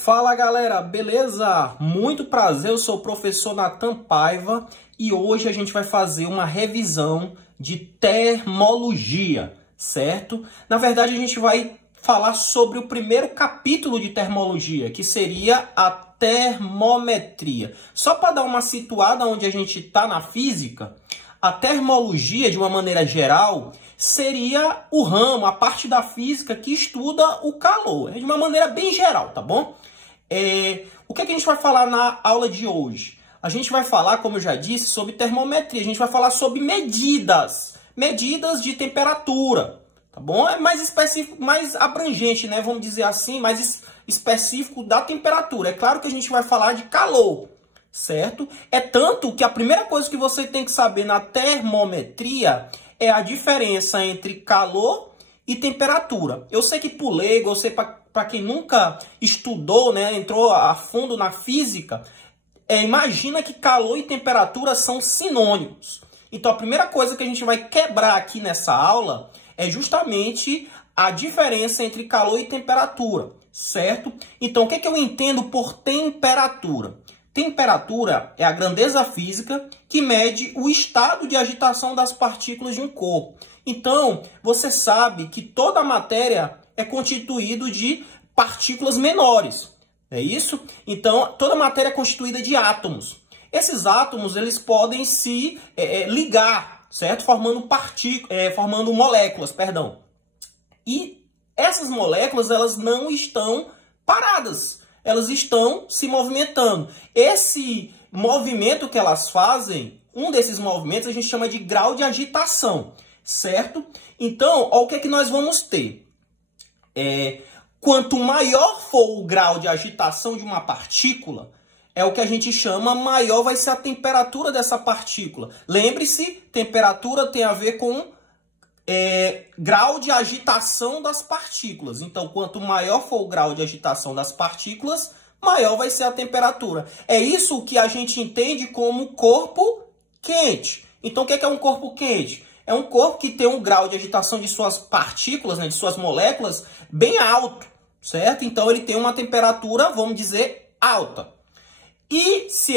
Fala galera, beleza? Muito prazer, eu sou o professor Natan Paiva e hoje a gente vai fazer uma revisão de termologia, certo? Na verdade a gente vai falar sobre o primeiro capítulo de termologia, que seria a termometria. Só para dar uma situada onde a gente está na física, a termologia, de uma maneira geral, seria o ramo, a parte da física que estuda o calor, de uma maneira bem geral, tá bom? O que a gente vai falar na aula de hoje? A gente vai falar, como eu já disse, sobre termometria. A gente vai falar sobre medidas de temperatura, tá bom? É mais específico, mais abrangente, né? Vamos dizer assim, mais específico da temperatura. É claro que a gente vai falar de calor, certo? É tanto que a primeira coisa que você tem que saber na termometria é a diferença entre calor e temperatura. Eu sei que por leigo, eu sei para quem nunca estudou, né, entrou a fundo na física, imagina que calor e temperatura são sinônimos. Então a primeira coisa que a gente vai quebrar aqui nessa aula é justamente a diferença entre calor e temperatura, certo? Então o que eu entendo por temperatura? Temperatura é a grandeza física que mede o estado de agitação das partículas de um corpo. Então, você sabe que toda a matéria é constituída de partículas menores, é isso? Então, toda a matéria é constituída de átomos. Esses átomos, eles podem se ligar, certo? Formando moléculas, perdão. E essas moléculas, elas não estão paradas. Elas estão se movimentando. Esse movimento que elas fazem, um desses movimentos a gente chama de grau de agitação, certo? Então, ó, o que é que nós vamos ter? Quanto maior for o grau de agitação de uma partícula, é o que a gente chama, maior vai ser a temperatura dessa partícula. Lembre-se, temperatura tem a ver com grau de agitação das partículas. Então, quanto maior for o grau de agitação das partículas, maior vai ser a temperatura. É isso que a gente entende como corpo quente. Então, o que é um corpo quente? É um corpo que tem um grau de agitação de suas partículas, né, de suas moléculas, bem alto, certo? Então, ele tem uma temperatura, vamos dizer, alta. E se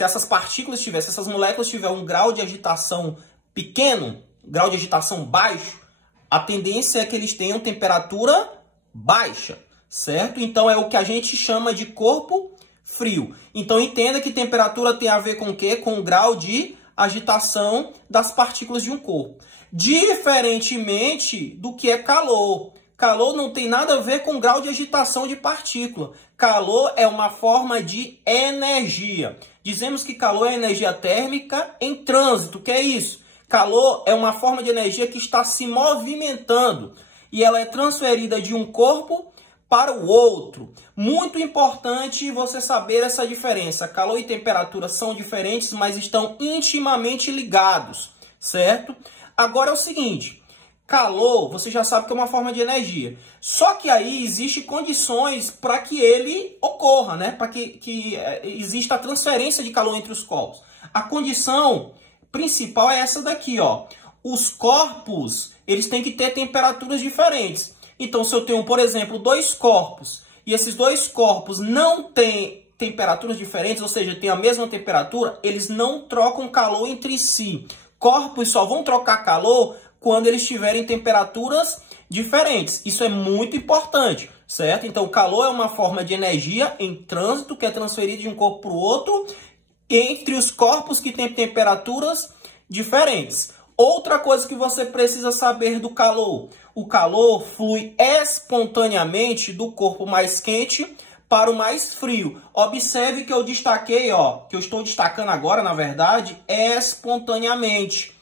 essas moléculas tiverem um grau de agitação pequeno, grau de agitação baixo, a tendência é que eles tenham temperatura baixa, certo? Então, é o que a gente chama de corpo frio. Então, entenda que temperatura tem a ver com o quê? Com o grau de agitação das partículas de um corpo. Diferentemente do que é calor. Calor não tem nada a ver com grau de agitação de partícula. Calor é uma forma de energia. Dizemos que calor é energia térmica em trânsito. O que é isso? Calor é uma forma de energia que está se movimentando e ela é transferida de um corpo para o outro. Muito importante você saber essa diferença. Calor e temperatura são diferentes, mas estão intimamente ligados, certo? Agora é o seguinte, calor, você já sabe que é uma forma de energia. Só que aí existem condições para que ele ocorra, né? Para que exista a transferência de calor entre os corpos. A condição principal é essa daqui, ó. Os corpos, eles têm que ter temperaturas diferentes. Então, se eu tenho, por exemplo, dois corpos e esses dois corpos não têm temperaturas diferentes, ou seja, têm a mesma temperatura, eles não trocam calor entre si. Corpos só vão trocar calor quando eles tiverem temperaturas diferentes. Isso é muito importante, certo? Então, o calor é uma forma de energia em trânsito que é transferida de um corpo para o outro entre os corpos que têm temperaturas diferentes. Outra coisa que você precisa saber do calor. O calor flui espontaneamente do corpo mais quente para o mais frio. Observe que eu destaquei, ó, que eu estou destacando agora, na verdade, espontaneamente.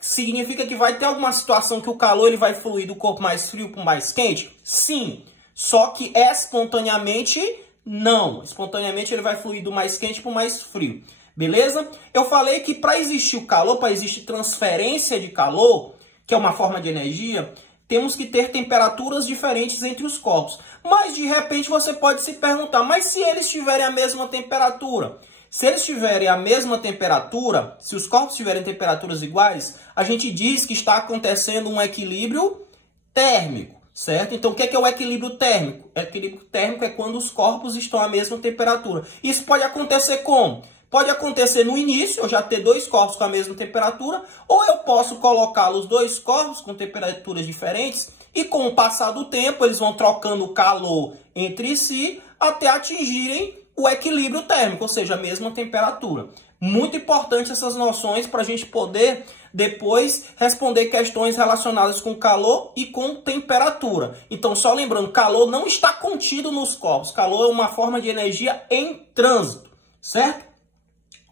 Significa que vai ter alguma situação que o calor ele vai fluir do corpo mais frio para o mais quente? Sim. Só que espontaneamente não. Espontaneamente ele vai fluir do mais quente para o mais frio. Beleza? Eu falei que para existir o calor, para existir transferência de calor, que é uma forma de energia, temos que ter temperaturas diferentes entre os corpos. Mas de repente você pode se perguntar, mas se eles tiverem a mesma temperatura? Se eles tiverem a mesma temperatura, se os corpos tiverem temperaturas iguais, a gente diz que está acontecendo um equilíbrio térmico. certo? Então, o que é o equilíbrio térmico? O equilíbrio térmico é quando os corpos estão à mesma temperatura. Isso pode acontecer como? Pode acontecer no início, eu já ter dois corpos com a mesma temperatura, ou eu posso colocá-los dois corpos com temperaturas diferentes e com o passar do tempo eles vão trocando calor entre si até atingirem o equilíbrio térmico, ou seja, a mesma temperatura. Muito importante essas noções para a gente poder depois responder questões relacionadas com calor e com temperatura. Então, só lembrando, calor não está contido nos corpos. Calor é uma forma de energia em trânsito, certo?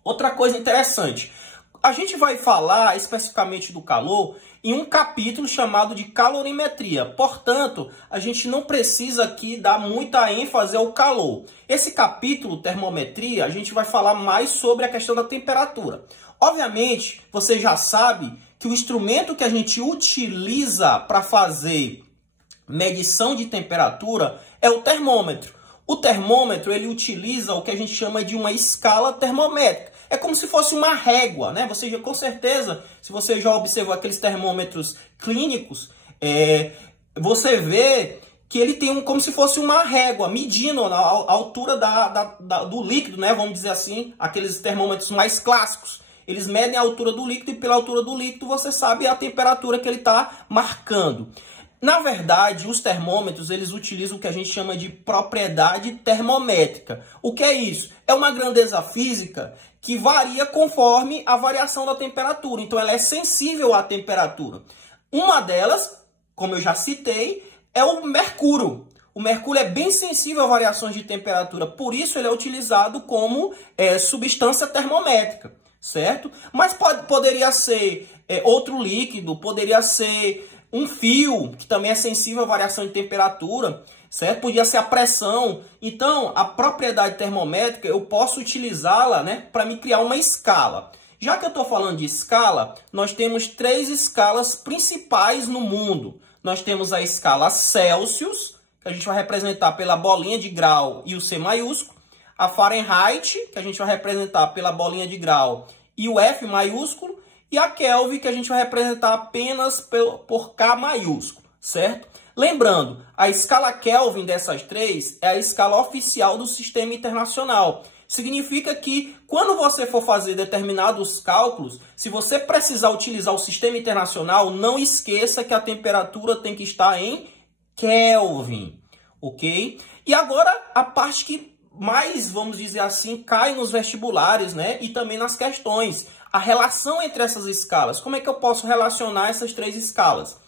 Outra coisa interessante, a gente vai falar especificamente do calor em um capítulo chamado de calorimetria. Portanto, a gente não precisa aqui dar muita ênfase ao calor. Esse capítulo, termometria, a gente vai falar mais sobre a questão da temperatura. Obviamente, você já sabe que o instrumento que a gente utiliza para fazer medição de temperatura é o termômetro. O termômetro, ele utiliza o que a gente chama de uma escala termométrica. É como se fosse uma régua, né? Você já, com certeza, se você já observou aqueles termômetros clínicos, você vê que ele tem como se fosse uma régua, medindo a altura do líquido, né? Vamos dizer assim, aqueles termômetros mais clássicos. Eles medem a altura do líquido e pela altura do líquido você sabe a temperatura que ele está marcando. Na verdade, os termômetros, eles utilizam o que a gente chama de propriedade termométrica. O que é isso? É uma grandeza física que varia conforme a variação da temperatura. Então, ela é sensível à temperatura. Uma delas, como eu já citei, é o mercúrio. O mercúrio é bem sensível a variações de temperatura. Por isso, ele é utilizado como substância termométrica, certo? Mas poderia ser outro líquido, poderia ser um fio, que também é sensível à variação de temperatura, certo? Podia ser a pressão. Então, a propriedade termométrica, eu posso utilizá-la, né, para me criar uma escala. Já que eu estou falando de escala, nós temos 3 escalas principais no mundo. Nós temos a escala Celsius, que a gente vai representar pela bolinha de grau e o C maiúsculo. A Fahrenheit, que a gente vai representar pela bolinha de grau e o F maiúsculo. E a Kelvin, que a gente vai representar apenas por K maiúsculo, certo? Lembrando, a escala Kelvin dessas 3 é a escala oficial do Sistema Internacional. Significa que quando você for fazer determinados cálculos, se você precisar utilizar o Sistema Internacional, não esqueça que a temperatura tem que estar em Kelvin, ok? E agora a parte que mais, vamos dizer assim, cai nos vestibulares, né? E também nas questões. A relação entre essas escalas. Como é que eu posso relacionar essas 3 escalas?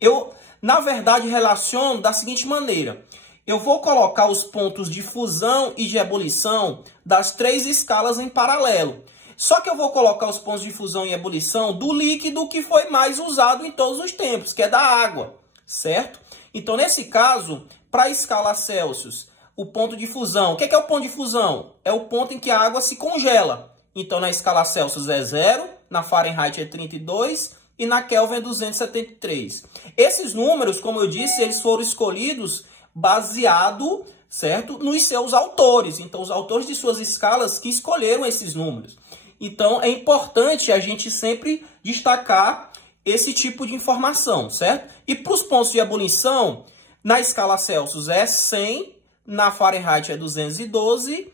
Eu, na verdade, relaciono da seguinte maneira. Eu vou colocar os pontos de fusão e de ebulição das 3 escalas em paralelo. Só que eu vou colocar os pontos de fusão e ebulição do líquido que foi mais usado em todos os tempos, que é da água, certo? Então, nesse caso, para a escala Celsius, o ponto de fusão. O que é o ponto de fusão? É o ponto em que a água se congela. Então, na escala Celsius é 0, na Fahrenheit é 32 e na Kelvin é 273. Esses números, como eu disse, eles foram escolhidos baseado, certo, nos seus autores. Então, os autores de suas escalas que escolheram esses números. Então, é importante a gente sempre destacar esse tipo de informação, certo? E para os pontos de ebulição, na escala Celsius é 100, na Fahrenheit é 212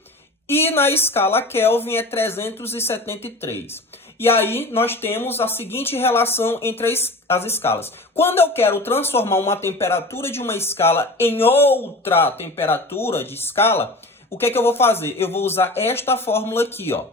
e na escala Kelvin é 373. E aí nós temos a seguinte relação entre as escalas. Quando eu quero transformar uma temperatura de uma escala em outra temperatura de escala, o que é que eu vou fazer? Eu vou usar esta fórmula aqui, ó.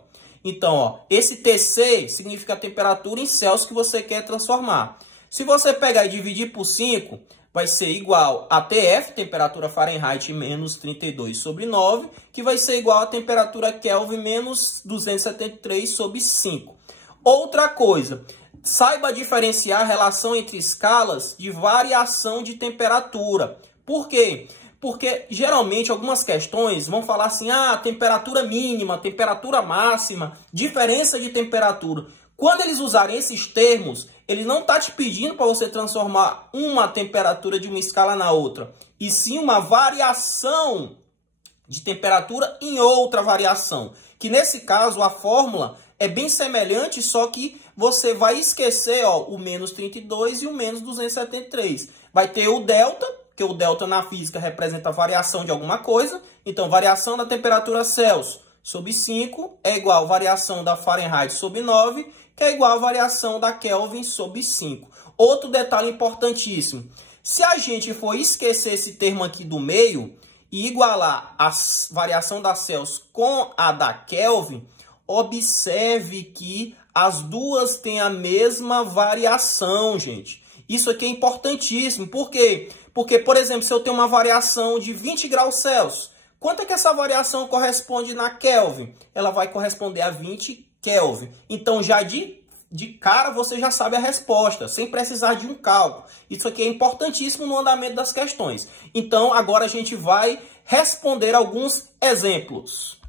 Então, ó, esse TC significa a temperatura em Celsius que você quer transformar. Se você pegar e dividir por 5, vai ser igual a TF, temperatura Fahrenheit, menos 32 sobre 9, que vai ser igual a temperatura Kelvin, menos 273 sobre 5. Outra coisa, saiba diferenciar a relação entre escalas de variação de temperatura. Por quê? Porque, geralmente, algumas questões vão falar assim, temperatura mínima, temperatura máxima, diferença de temperatura. Quando eles usarem esses termos, ele não está te pedindo para você transformar uma temperatura de uma escala na outra, e sim uma variação de temperatura em outra variação. Que, nesse caso, a fórmula é bem semelhante, só que você vai esquecer, ó, o menos 32 e o menos 273. Vai ter o delta, que o delta na física representa a variação de alguma coisa. Então, variação da temperatura Celsius sobre 5 é igual a variação da Fahrenheit sobre 9, que é igual a variação da Kelvin sobre 5. Outro detalhe importantíssimo. Se a gente for esquecer esse termo aqui do meio e igualar a variação da Celsius com a da Kelvin, observe que as duas têm a mesma variação, gente. Isso aqui é importantíssimo. Por quê? Porque, por exemplo, se eu tenho uma variação de 20 graus Celsius, quanto é que essa variação corresponde na Kelvin? Ela vai corresponder a 20 Kelvin. Então, já de cara, você já sabe a resposta, sem precisar de um cálculo. Isso aqui é importantíssimo no andamento das questões. Então, agora a gente vai responder alguns exemplos.